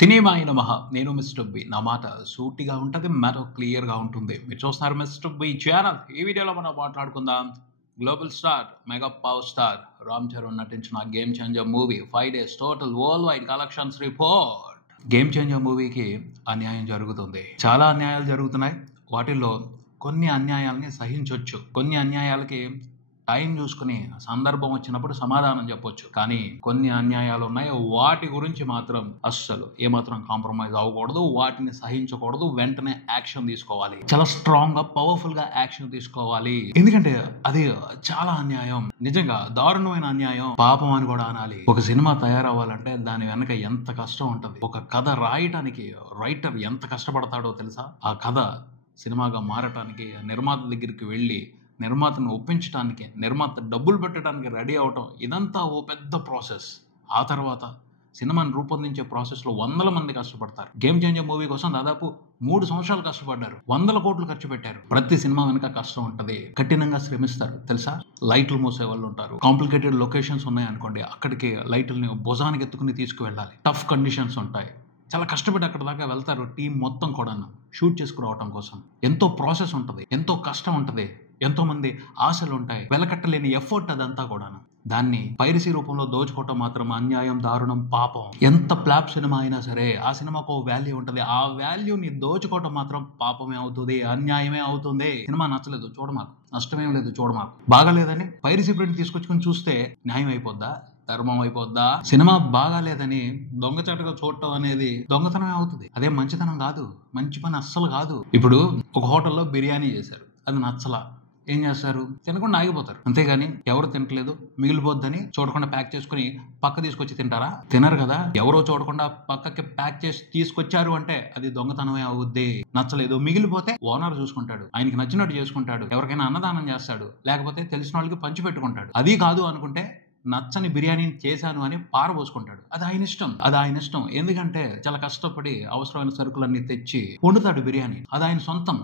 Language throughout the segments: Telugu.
సినిమాయి నమః. నేను మిస్టర్ బి. నా మాట సూటిగా ఉంటది. మ్యాటర్ క్లియర్‌గా ఉంటుంది. మీరు చూస్తున్నారు మిస్టర్ బి ఛానల్. ఈ వీడియోలో మనం మాట్లాడుకుందాం. Global star, mega power star Ram Charan నటించిన game changer movie 5 days total world wide collections report. Game changer మూవీకి అన్యాయం జరుగుతుంది. చాలా అన్యాయాలు జరుగుతున్నాయి. వాటిల్లో కొన్ని అన్యాయాలని సహించొచ్చు. కొన్ని అన్యాయాలకి టైం చూసుకుని సందర్భం వచ్చినప్పుడు సమాధానం చెప్పొచ్చు. కానీ కొన్ని అన్యాయాలు ఉన్నాయి. వాటి గురించి మాత్రం అస్సలు ఏమాత్రం కాంప్రమైజ్ అవ్వకూడదు. వాటిని సహించకూడదు. వెంటనే యాక్షన్ తీసుకోవాలి. చాలా స్ట్రాంగ్ గా పవర్ఫుల్ గా యాక్షన్ తీసుకోవాలి. ఎందుకంటే అది చాలా అన్యాయం. నిజంగా దారుణమైన అన్యాయం. పాపం అని కూడా అనాలి. ఒక సినిమా తయారవ్వాలంటే దాని వెనక ఎంత కష్టం ఉంటది. ఒక కథ రాయటానికి రైటర్ ఎంత కష్టపడతాడో తెలుసా? ఆ కథ సినిమాగా మారటానికి నిర్మాత దగ్గరికి వెళ్ళి నిర్మాతను ఒప్పించడానికి, నిర్మాత డబ్బులు పెట్టడానికి రెడీ అవటం, ఇదంతా ఓ పెద్ద ప్రాసెస్. ఆ తర్వాత సినిమాని రూపొందించే ప్రాసెస్లో వందల మంది కష్టపడతారు. గేమ్ చేంజర్ మూవీ కోసం దాదాపు 3 సంవత్సరాలు కష్టపడ్డారు. 100 కోట్లు ఖర్చు పెట్టారు. ప్రతి సినిమా వెనుక కష్టం ఉంటది. కఠినంగా శ్రమిస్తారు తెలుసా? లైట్లు మూసే వాళ్ళు ఉంటారు. కాంప్లికేటెడ్ లొకేషన్స్ ఉన్నాయనుకోండి, అక్కడికి లైట్లని భుజానికి ఎత్తుకుని తీసుకువెళ్ళాలి. టఫ్ కండిషన్స్ ఉంటాయి. చాలా కష్టపడి అక్కడ దాకా వెళ్తారు. టీం మొత్తం కూడా షూట్ చేసుకురావటం కోసం ఎంతో ప్రాసెస్ ఉంటుంది. ఎంతో కష్టం ఉంటుంది. ఎంతో మంది ఆశలు ఉంటాయి. వెలకట్టలేని ఎఫర్ట్ అదంతా కూడాను. దాన్ని పైరసీ రూపంలో దోచుకోవటం మాత్రం అన్యాయం, దారుణం, పాపం. ఎంత ఫ్లాప్ సినిమా అయినా సరే ఆ సినిమాకు వాల్యూ ఉంటుంది. ఆ వాల్యూని దోచుకోవటం మాత్రం పాపమే అవుతుంది, అన్యాయమే అవుతుంది. సినిమా నచ్చలేదు చూడమాకు, నష్టమేం లేదు చూడమాకు. బాగాలేదని పైరసీ ప్రింట్ తీసుకొచ్చుకుని చూస్తే న్యాయం అయిపోద్దా? ధర్మం అయిపోద్దా? సినిమా బాగాలేదని దొంగచాటుగా చూడటం అనేది దొంగతనమే అవుతుంది. అదే మంచితనం కాదు. మంచి పని అస్సలు కాదు. ఇప్పుడు ఒక హోటల్లో బిర్యానీ చేశారు, అది నచ్చలా. ఏం చేస్తారు? తినకుండా ఆగిపోతారు. అంతేగాని ఎవరు తినట్లేదు మిగిలిపోద్దని చూడకుండా ప్యాక్ చేసుకుని పక్క తీసుకొచ్చి తింటారా? తినరు కదా. ఎవరో చూడకుండా పక్కకి ప్యాక్ చేసి తీసుకొచ్చారు అంటే అది దొంగతనమే అవుద్ది. నచ్చలేదు మిగిలిపోతే ఓనర్ చూసుకుంటాడు, ఆయనకి నచ్చినట్టు చేసుకుంటాడు. ఎవరికైనా అన్నదానం చేస్తాడు, లేకపోతే తెలిసిన వాళ్ళకి పంచి పెట్టుకుంటాడు. అది కాదు అనుకుంటే నచ్చని బిర్యానీని చేశాను అని పారబోసుకుంటాడు. అది ఆయన ఇష్టం. అది ఆయన ఇష్టం. ఎందుకంటే చాలా కష్టపడి అవసరమైన సరుకులన్నీ తెచ్చి వండుతాడు బిర్యానీ. అది ఆయన సొంతం.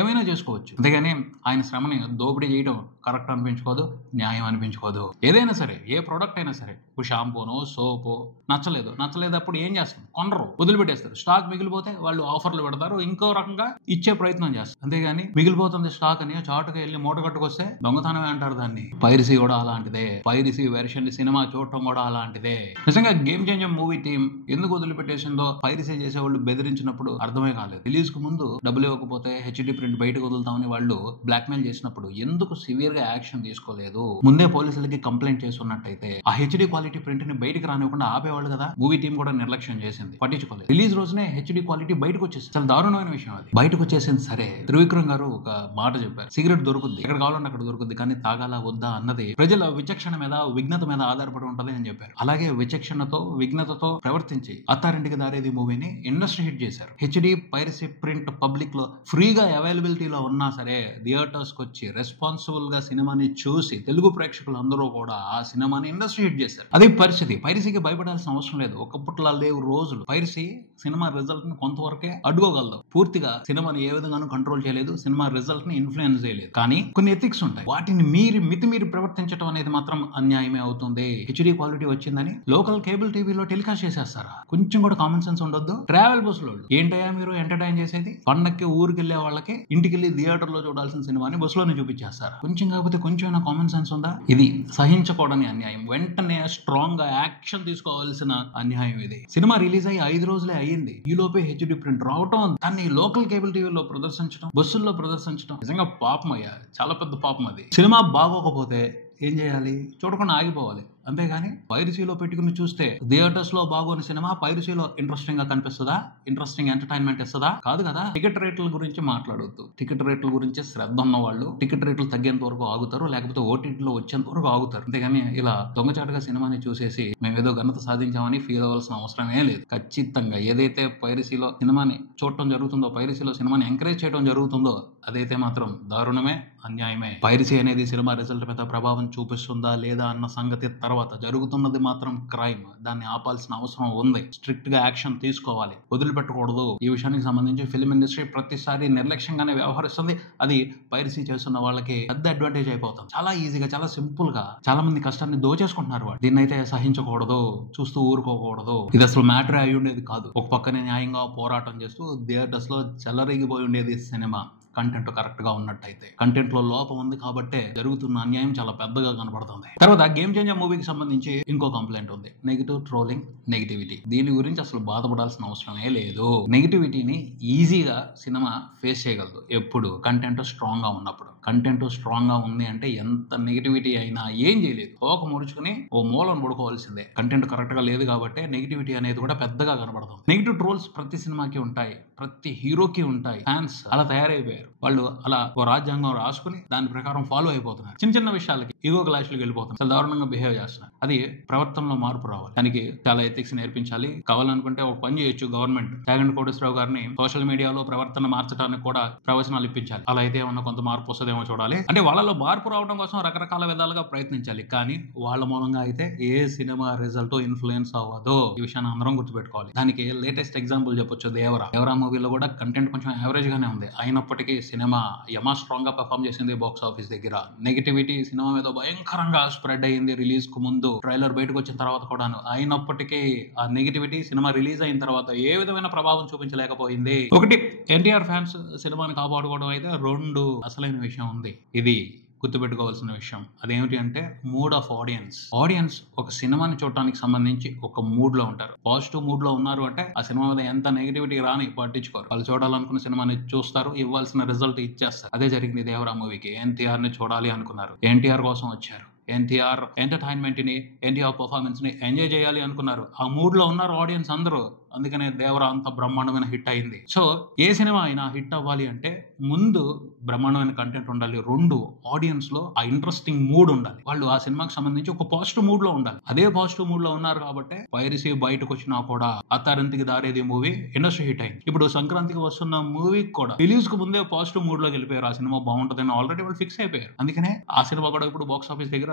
ఏమైనా చేసుకోవచ్చు. అంతేగాని ఆయన శ్రమని దోపిడీ చేయడం కరెక్ట్ అనిపించుకోదు, న్యాయం అనిపించుకోదు. ఏదైనా సరే, ఏ ప్రోడక్ట్ అయినా సరే, ఇప్పుడు షాంపూనో సోపు నచ్చలేదు అప్పుడు ఏం చేస్తారు? కొనరు, వదిలిపెట్టేస్తారు. స్టాక్ మిగిలిపోతే వాళ్ళు ఆఫర్లు పెడతారు, ఇంకో రకంగా ఇచ్చే ప్రయత్నం చేస్తారు. అంతేగాని మిగిలిపోతుంది స్టాక్ అని చాటుకు వెళ్ళి మూట కట్టుకొస్తే దొంగతనమే అంటారు దాన్ని. పైరసీ కూడా అలాంటిదే. పైరసీ వెర్షన్ సినిమా చూడటం కూడా అలాంటిదే. నిజంగా గేమ్ చేంజర్ మూవీ టీం ఎందుకు వదిలిపెట్టేసిందో పైరసీ చేసేవాళ్ళు బెదిరించినప్పుడు అర్థమే కాలేదు. రిలీజ్ కు ముందు డబ్బులు ఇవ్వకపోతే హెచ్డి ప్రింట్ బయటకు వదులుతామని వాళ్ళు బ్లాక్మెయిల్ చేసినప్పుడు ఎందుకు సివియర్ గా యాక్షన్ తీసుకోలేదు? ముందే పోలీసులకి కంప్లైంట్ చేస్తున్నట్టయితే ఆ హెచ్డి క్వాలిటీ ప్రింట్ ని బయటకు రానివ్వకుండా ఆపేవాళ్ళు కదా. మూవీ టీం కూడా నిర్లక్ష్యం చేసింది, పట్టించుకోలేదు. రిలీజ్ రోజునే హెచ్డి క్వాలిటీ బయటకు వచ్చేసింది. చాలా దారుణమైన విషయం అది. బయటకు వచ్చేసింది సరే, త్రివిక్రమ్ గారు ఒక మాట చెప్పారు, సిగరెట్ దొరుకుద్ది, ఎక్కడ కావాలంటే అక్కడ దొరుకుద్ది, కానీ తాగాలా వద్దా అన్నది ప్రజల విచక్షణ మీద, విఘ్నత మీద ఆధారపడి ఉంటది అని చెప్పారు. అలాగే విచక్షణతో, విఘ్నతతో ప్రవర్తించి అత్తారింటికి దారేది మూవీని ఇండస్ట్రీ హిట్ చేశారు. హెచ్డి పైరసీ ప్రింట్ పబ్లిక్ లో ఫ్రీగా అవైలబిలిటీలో ఉన్నా సరే థియేటర్స్ కి వచ్చి రెస్పాన్సిబుల్ గా సినిమాని చూసి తెలుగు ప్రేక్షకులు అందరూ కూడా ఆ సినిమాని ఇండస్ట్రీ హిట్ చేశారు. అదే పరిస్థితి. పైరసీకి భయపడాల్సిన అవసరం లేదు. ఒకప్పట్లో లేవు రోజులు. పైరసీ సినిమా రిజల్ట్ ని కొంతవరకే అడ్డుకోగలదు. పూర్తిగా సినిమాని ఏ విధంగానూ కంట్రోల్ చేయలేదు, సినిమా రిజల్ట్ ని ఇన్ఫ్లుయెన్స్ చేయలేదు. కానీ కొన్ని ఎథిక్స్ ఉంటాయి. వాటిని మితిమీరి ప్రవర్తించడం అనేది మాత్రం అన్యాయమే అవుతుంది. హెచ్డి క్వాలిటీ వచ్చిందని లోకల్ కేబుల్ టీవీలో టెలికాస్ట్ చేసేస్తారా? కొంచెం కూడా కామన్ సెన్స్ ఉండొద్దు. ట్రావెల్ బస్సులో ఏంటయ్యా మీరు ఎంటర్టైన్ చేసేది? పండక్కి ఊరికి వెళ్ళే వాళ్ళకి ఇంటికి వెళ్ళి థియేటర్ లో చూడాల్సిన సినిమాని బస్సులోనే చూపించేస్తారు. కొంచెం కాకపోతే కొంచెం కామన్ సెన్స్ ఉందా? ఇది సహించకూడని అన్యాయం. వెంటనే స్ట్రాంగ్ గా యాక్షన్ తీసుకోవాల్సిన అన్యాయం ఇది. సినిమా రిలీజ్ అయ్యి 5 రోజులే అయ్యింది. ఈ లోపే హెచ్డి ప్రింట్ రావటం, దాన్ని లోకల్ కేబుల్ టీవీలో ప్రదర్శించడం, బస్సుల్లో ప్రదర్శించడం నిజంగా పాపం అయ్యా. చాలా పెద్ద పాపం అది. సినిమా బాగోకపోతే ఏం చేయాలి? చూడకుండా ఆగిపోవాలి. అంతేగాని పైరసీలో పెట్టుకుని చూస్తే థియేటర్స్ లో బాగోని సినిమా పైరసీలో ఇంట్రెస్టింగ్ గా కనిపిస్తుందా? ఇంట్రెస్టింగ్ ఎంటర్టైన్మెంట్ ఇస్తుందా? కాదు కదా. టికెట్ రేట్ల గురించి మాట్లాడొద్దు. టికెట్ రేట్ల గురించి శ్రద్ధ ఉన్న వాళ్ళు టికెట్ రేట్లు తగ్గేంత వరకు ఆగుతారు, లేకపోతే ఓటీటీలో వచ్చేంత వరకు ఆగుతారు. అంతేగాని ఇలా దొంగచాటుగా సినిమాని చూసేసి మేము ఏదో ఘనత సాధించామని ఫీల్ అవ్వాల్సిన అవసరమే లేదు. ఖచ్చితంగా ఏదైతే పైరసీలో సినిమాని చూడటం జరుగుతుందో, పైరసీలో సినిమాని ఎంకరేజ్ చేయడం జరుగుతుందో అదైతే మాత్రం దారుణమే, అన్యాయమే. పైరసీ అనేది సినిమా రిజల్ట్ మీద ప్రభావం చూపిస్తుందా లేదా అన్న సంగతి తర్వాత జరుగుతున్నది మాత్రం క్రైమ్. దాన్ని ఆపాల్సిన అవసరం ఉంది. స్ట్రిక్ట్ గా యాక్షన్ తీసుకోవాలి, వదిలిపెట్టకూడదు. ఈ విషయానికి సంబంధించి ఫిల్మ్ ఇండస్ట్రీ ప్రతిసారి నిర్లక్ష్యంగానే వ్యవహరిస్తుంది. అది పైరసీ చేస్తున్న వాళ్ళకి పెద్ద అడ్వాంటేజ్ అయిపోతుంది. చాలా ఈజీగా, చాలా సింపుల్ గా చాలా మంది కష్టాన్ని దోచేసుకుంటున్నారు. వాళ్ళు దీన్నైతే సహించకూడదు, చూస్తూ ఊరుకోకూడదు. ఇది అసలు మ్యాటర్ అయి ఉండేది కాదు. ఒక పక్కనే న్యాయంగా పోరాటం చేస్తూ థియేటర్స్ లో చెలరేగిపోయి ఉండేది సినిమా. కంటెంట్ కరెక్ట్ గా ఉన్నట్టయితే. కంటెంట్ లో లోపం ఉంది కాబట్టే జరుగుతున్న అన్యాయం చాలా పెద్దగా కనబడుతుంది. తర్వాత గేమ్ చేంజర్ మూవీకి సంబంధించి ఇంకో కంప్లైంట్ ఉంది. Negative trolling, negativity. దీని గురించి అసలు బాధపడాల్సిన అవసరమే లేదు. నెగిటివిటీని ఈజీగా సినిమా ఫేస్ చేయగలదు ఎప్పుడు కంటెంట్ స్ట్రాంగ్ గా ఉన్నప్పుడు. కంటెంట్ స్ట్రాంగ్ గా ఉంది అంటే ఎంత నెగిటివిటీ అయినా ఏం చేయలేదు, ఒక ముడుచుకుని ఓ మూలను పడుకోవాల్సిందే. కంటెంట్ కరెక్ట్ గా లేదు కాబట్టి నెగిటివిటీ అనేది కూడా పెద్దగా కనబడుతుంది. నెగిటివ్ ట్రోల్స్ ప్రతి సినిమాకి ఉంటాయి, ప్రతి హీరోకి ఉంటాయి. ఫ్యాన్స్ అలా తయారైపోయారు. వాళ్ళు అలా ఓ రాజ్యాంగం రాసుకుని దాని ప్రకారం ఫాలో అయిపోతున్నారు. చిన్న చిన్న విషయాలకి ఈగో క్లాష్లకు వెళ్ళిపోతున్నారు. చాలా దారుణంగా బిహేవ్ చేస్తున్నారు. అది ప్రవర్తనలో మార్పు రావాలి. దానికి చాలా ఎథిక్స్ నేర్పించాలి. కావాలనుకుంటే ఒక పని చేయొచ్చు గవర్నమెంట్. చాగంటి కోటేశ్వరరావు గారిని సోషల్ మీడియాలో ప్రవర్తన మార్చడానికి కూడా ప్రవచనాలు ఇప్పించాలి. అలా అయితే ఏమన్నా కొంత మార్పు వస్తుందేమో చూడాలి. అంటే వాళ్ళలో మార్పు రావడం కోసం రకరకాల విధాలుగా ప్రయత్నించాలి. కానీ వాళ్ళ మూలంగా అయితే ఏ సినిమా రిజల్ట్ ఇన్ఫ్లుయెన్స్ అవ్వదు. ఈ విషయాన్ని అందరం గుర్తుపెట్టుకోవాలి. దానికి లేటెస్ట్ ఎగ్జాంపుల్ చెప్పొచ్చు. దేవరా మూవీలో కూడా కంటెంట్ కొంచెం యావరేజ్ గానే ఉంది. అయినప్పటికీ సినిమా యమా స్ట్రాంగ్ గా పర్ఫామ్ చేసింది బాక్స్ ఆఫీస్ దగ్గర. నెగిటివిటీ సినిమా మీద భయంకరంగా స్ప్రెడ్ అయ్యింది రిలీజ్ కు ముందు, ట్రైలర్ బయటకు వచ్చిన తర్వాత కూడాను. అయినప్పటికీ ఆ నెగిటివిటీ సినిమా రిలీజ్ అయిన తర్వాత ఏ విధమైన ప్రభావం చూపించలేకపోయింది. ఒకటి, ఎన్టీఆర్ ఫ్యాన్స్ సినిమాని కాపాడుకోవడం అయితే. రెండు, అసలైన విషయం ఉంది, ఇది గుర్తుపెట్టుకోవాల్సిన విషయం. అదేమిటి అంటే మూడ్ ఆఫ్ ఆడియన్స్. ఆడియన్స్ ఒక సినిమాని చూడటానికి సంబంధించి ఒక మూడ్ లో ఉంటారు. పాజిటివ్ మూడ్ లో ఉన్నారు అంటే ఆ సినిమా మీద ఎంత నెగిటివిటీ రాని పట్టించుకోరు. వాళ్ళు చూడాలనుకున్న సినిమాని చూస్తారు, ఇవ్వాల్సిన రిజల్ట్ ఇచ్చేస్తారు. అదే జరిగింది దేవరా మూవీకి. ఎన్టీఆర్ ని చూడాలి అనుకున్నారు, ఎన్టీఆర్ కోసం వచ్చారు. ఎన్టీఆర్ ఎంటర్టైన్మెంట్ ని, ఎన్టీఆర్ పర్ఫార్మెన్స్ ని ఎంజాయ్ చేయాలి అనుకున్నారు. ఆ మూడ్ లో ఉన్నారు ఆడియన్స్ అందరూ. అందుకనే దేవరా అంత బ్రహ్మాండమైన హిట్ అయింది. సో ఏ సినిమా అయినా హిట్ అవ్వాలి అంటే ముందు బ్రహ్మాండమైన కంటెంట్ ఉండాలి. రెండు, ఆడియన్స్ లో ఆ ఇంట్రెస్టింగ్ మూడ్ ఉండాలి. వాళ్ళు ఆ సినిమాకి సంబంధించి ఒక పాజిటివ్ మూడ్ లో ఉండాలి. అదే పాజిటివ్ మూడ్ లో ఉన్నారు కాబట్టి పైరసీ బయటకు వచ్చినా కూడా Attarintiki Daredi movie industry hit అయింది. ఇప్పుడు సంక్రాంతికి వస్తున్న మూవీ కూడా రిలీజ్ కు ముందే పాజిటివ్ మూడ్ లోకి వెళ్ళిపోయారు. ఆ సినిమా బాగుంటుందని ఆల్రెడీ వాళ్ళు ఫిక్స్ అయిపోయారు. అందుకనే ఆ సినిమా కూడా ఇప్పుడు బాక్స్ ఆఫీస్ దగ్గర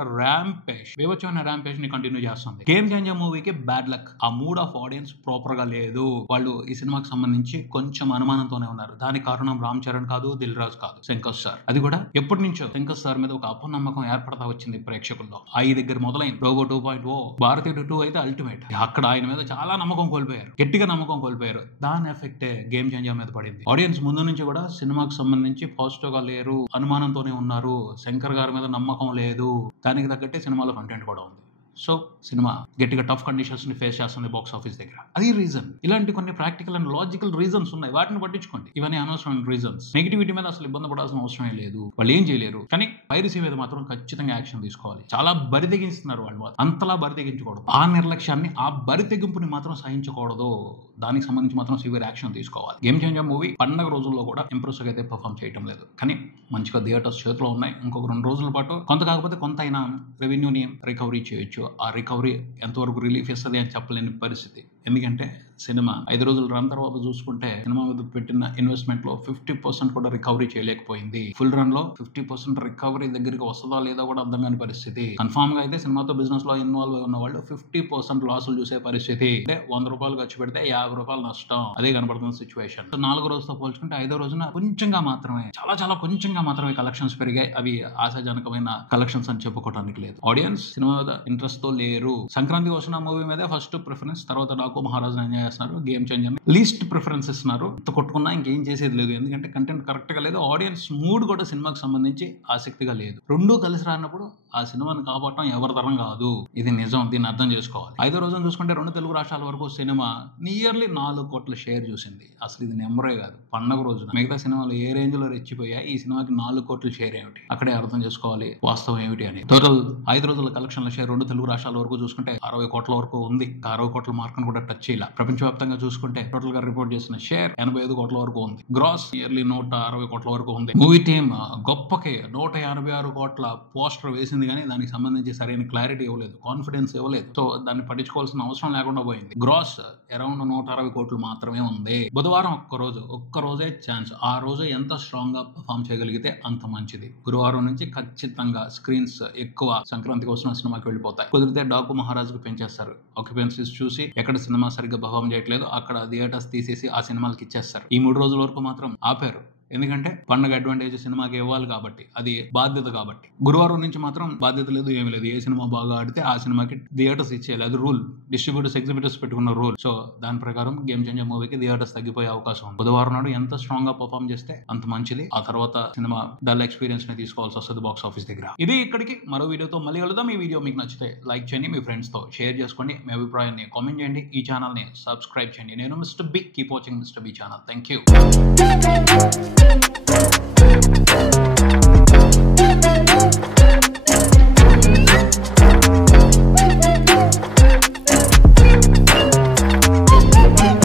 వివచ్చమైన ర్యాంపేజ్ ని కంటిన్యూ చేస్తుంది. గేమ్ చేంజర్ మూవీకి బ్యాడ్ లక్. ఆ మూడ్ ఆఫ్ ఆడియన్స్ ప్రాపర్ గా లేదు. వాళ్ళు ఈ సినిమాకి సంబంధించి కొంచెం అనుమానంతోనే ఉన్నారు. దానికి కారణం రామ్ చరణ్ కాదు, దిల్ రాజు కాదు, శంకర్ సార్. అది కూడా ఎప్పటి నుంచో శంకర్ సార్ మీద ఒక అపనమ్మకం ఏర్పడతా వచ్చింది ప్రేక్షకుల్లో. ఈ దగ్గర మొదలైంది. రోబో 2.0, భారతీయుడు 2 అయితే అల్టిమేట్. అక్కడ ఆయన మీద చాలా నమ్మకం కోల్పోయారు, గట్టిగా నమ్మకం కోల్పోయారు. దాని ఎఫెక్టే గేమ్ చేంజర్ మీద పడింది. ఆడియన్స్ ముందు నుంచి కూడా సినిమాకి సంబంధించి పాజిటివ్ గా లేరు, అనుమానంతోనే ఉన్నారు. శంకర్ గారి మీద నమ్మకం లేదు. దానికి తగ్గట్టే సినిమాలో కంటెంట్ కూడా ఉంది. సో సినిమా గట్టిగా టఫ్ కండిషన్స్ ని ఫేస్ చేస్తుంది బాక్స్ ఆఫీస్ దగ్గర. అది రీజన్. ఇలాంటి కొన్ని ప్రాక్టికల్ అండ్ లాజికల్ రీజన్స్ ఉన్నాయి, వాటిని పట్టించుకోండి. ఇవన్నీ అనవసరమైన రీజన్స్. నెగిటివిటీ మీద అసలు ఇబ్బంది పడాల్సిన అవసరమే లేదు. వాళ్ళు ఏం చేయలేరు. కానీ పైరసీ మీద మాత్రం ఖచ్చితంగా యాక్షన్ తీసుకోవాలి. చాలా బరి తెగించుతున్నారు వాళ్ళు. అంతలా బరి తెగించకూడదు. ఆ నిర్లక్ష్యాన్ని, ఆ బరి తెగింపుని మాత్రం సహించకూడదు. దానికి సంబంధించి మాత్రం సివియర్ యాక్షన్ తీసుకోవాలి. గేమ్ చేంజర్ మూవీ పండగ రోజుల్లో కూడా ఇంప్రెస్ అయితే పర్ఫామ్ చేయడం లేదు. కానీ మంచిగా థియేటర్స్ చేతిలో ఉన్నాయి. ఇంకొక 2 రోజుల పాటు కొంత కాకపోతే కొంత అయినా రెవెన్యూని రికవరీ చేయొచ్చు. ఆ రికవరీ ఎంతవరకు రిలీఫ్ ఇస్తుంది అని చెప్పలేని పరిస్థితి. ఎందుకంటే సినిమా 5 రోజులు రన్ తర్వాత చూసుకుంటే సినిమా మీద పెట్టిన ఇన్వెస్ట్మెంట్ లో 50% కూడా రికవరీ చేయలేకపోయింది. ఫుల్ రన్ లో 50% రికవరీ దగ్గరికి వస్తుందా లేదా కూడా అర్థం కాని పరిస్థితి. కన్ఫామ్ గా అయితే సినిమాతో బిజినెస్ లో ఇన్వాల్వ్ అయి ఉన్న వాళ్ళు 50% లాసులు చూసే పరిస్థితి. అంటే 100 రూపాయలు ఖర్చు పెడితే 50 రూపాయలు నష్టం. అదే కనబడుతున్న సిచ్యువేషన్. 4 రోజులతో పోల్చుకుంటే 5వ రోజున కొంచెంగా మాత్రమే, చాలా కొంచెంగా మాత్రమే కలెక్షన్స్ పెరిగాయి. అవి ఆశాజనకమైన కలెక్షన్స్ అని చెప్పుకోవడానికి లేదు. ఆడియన్స్ సినిమా మీద ఇంట్రెస్ట్ తో లేరు. సంక్రాంతి వచ్చిన మూవీ మీద ఫస్ట్ ప్రిఫరెన్స్, తర్వాత నాకు మహారాజు ఎంజాయ్ చేస్తున్నారు. గేమ్ చేంజర్ లీస్ట్ ప్రిఫరెన్స్ ఇస్తున్నారు. కొట్టుకున్నా ఇంకేం చేసేది లేదు. ఎందుకంటే కంటెంట్ కరెక్ట్ గా లేదు. ఆడియన్స్ మూడ్ కూడా సినిమాకి సంబంధించి ఆసక్తిగా లేదు. రెండూ కలిసి రానప్పుడు ఆ సినిమాని కాపాడటం ఎవరి తరం కాదు. ఇది నిజం. దీన్ని అర్థం చేసుకోవాలి. 5వ రోజున చూసుకుంటే 2 తెలుగు రాష్ట్రాల వరకు సినిమా నియర్లీ 4 కోట్ల షేర్ చూసింది. అసలు ఇది నెంబరే కాదు. పండగ రోజున మిగతా సినిమాలు ఏ రేంజ్ లో రెచ్చిపోయాయి, ఈ సినిమాకి 4 కోట్ల షేర్ ఏమిటి? అక్కడే అర్థం చేసుకోవాలి వాస్తవం ఏమిటి అని. టోటల్ 5 రోజుల కలెక్షన్ల షేర్ 2 తెలుగు రాష్ట్రాల వరకు చూసుకుంటే 60 కోట్ల వరకు ఉంది. 60 కోట్ల మార్క్ కూడా టచ్ చేయాల. ప్రపంచవ్యాప్తంగా చూసుకుంటే టోటల్ గా రిపోర్ట్ చేసిన షేర్ 85 కోట్ల వరకు ఉంది. గ్రాస్ ఇయర్లీ 160 కోట్ల వరకు ఉంది. మూవీ టీమ్ గొప్పకి 186 కోట్ల పోస్టర్ వేసింది చేసింది కానీ దానికి సంబంధించి సరైన క్లారిటీ ఇవ్వలేదు, కాన్ఫిడెన్స్ ఇవ్వలేదు. సో దాన్ని పట్టించుకోవాల్సిన అవసరం లేకుండా పోయింది. గ్రాస్ అరౌండ్ 160 కోట్లు మాత్రమే ఉంది. బుధవారం ఒక్క రోజే ఛాన్స్. ఆ రోజు ఎంత స్ట్రాంగ్ గా పర్ఫామ్ చేయగలిగితే అంత మంచిది. గురువారం నుంచి ఖచ్చితంగా స్క్రీన్స్ ఎక్కువ సంక్రాంతికి వస్తున్న సినిమాకి వెళ్ళిపోతాయి. కుదిరితే డాకు మహారాజుకు పెంచేస్తారు. ఆక్యుపెన్సీస్ చూసి ఎక్కడ సినిమా సరిగ్గా పర్ఫామ్ చేయట్లేదు అక్కడ థియేటర్స్ తీసేసి ఆ సినిమాలకి ఇచ్చేస్తారు. ఈ 3 రోజుల వరకు మాత్రం ఆపారు. ఎందుకంటే పండగ అడ్వాంటేజ్ సినిమాకి ఇవ్వాలి కాబట్టి, అది బాధ్యత కాబట్టి. గురువారం నుంచి మాత్రం బాధ్యత లేదు, ఏమీ లేదు. ఏ సినిమా బాగా ఆడితే ఆ సినిమాకి థియేటర్స్ ఇచ్చేయాలి. అది రూల్. డిస్ట్రిబ్యూటర్స్ ఎగ్జిబిటర్స్ పెట్టుకున్న రూల్. సో దాని ప్రకారం గేమ్ చేంజర్ మూవీకి థియేటర్స్ తగ్గిపోయే అవకాశం ఉంది. బుధవారం నాడు ఎంత స్ట్రాంగ్ గా పర్ఫామ్ చేస్తే అంత మంచిది. ఆ తర్వాత సినిమా డల్ ఎక్స్పీరియన్స్ ని తీసుకోవాల్సి వస్తుంది బాక్స్ ఆఫీస్ దగ్గర. ఇది ఇక్కడికి. మరో వీడియోతో మళ్ళీ కలుద్దాం. ఈ వీడియో మీకు నచ్చితే లైక్ చేయండి, మీ ఫ్రెండ్స్ తో షేర్ చేసుకోండి, మీ అభిప్రాయాన్ని కామెంట్ చేయండి, ఈ ఛానల్ ని సబ్స్క్రైబ్ చేయండి. నేను mister B. Keep watching mister B channel. Thank you.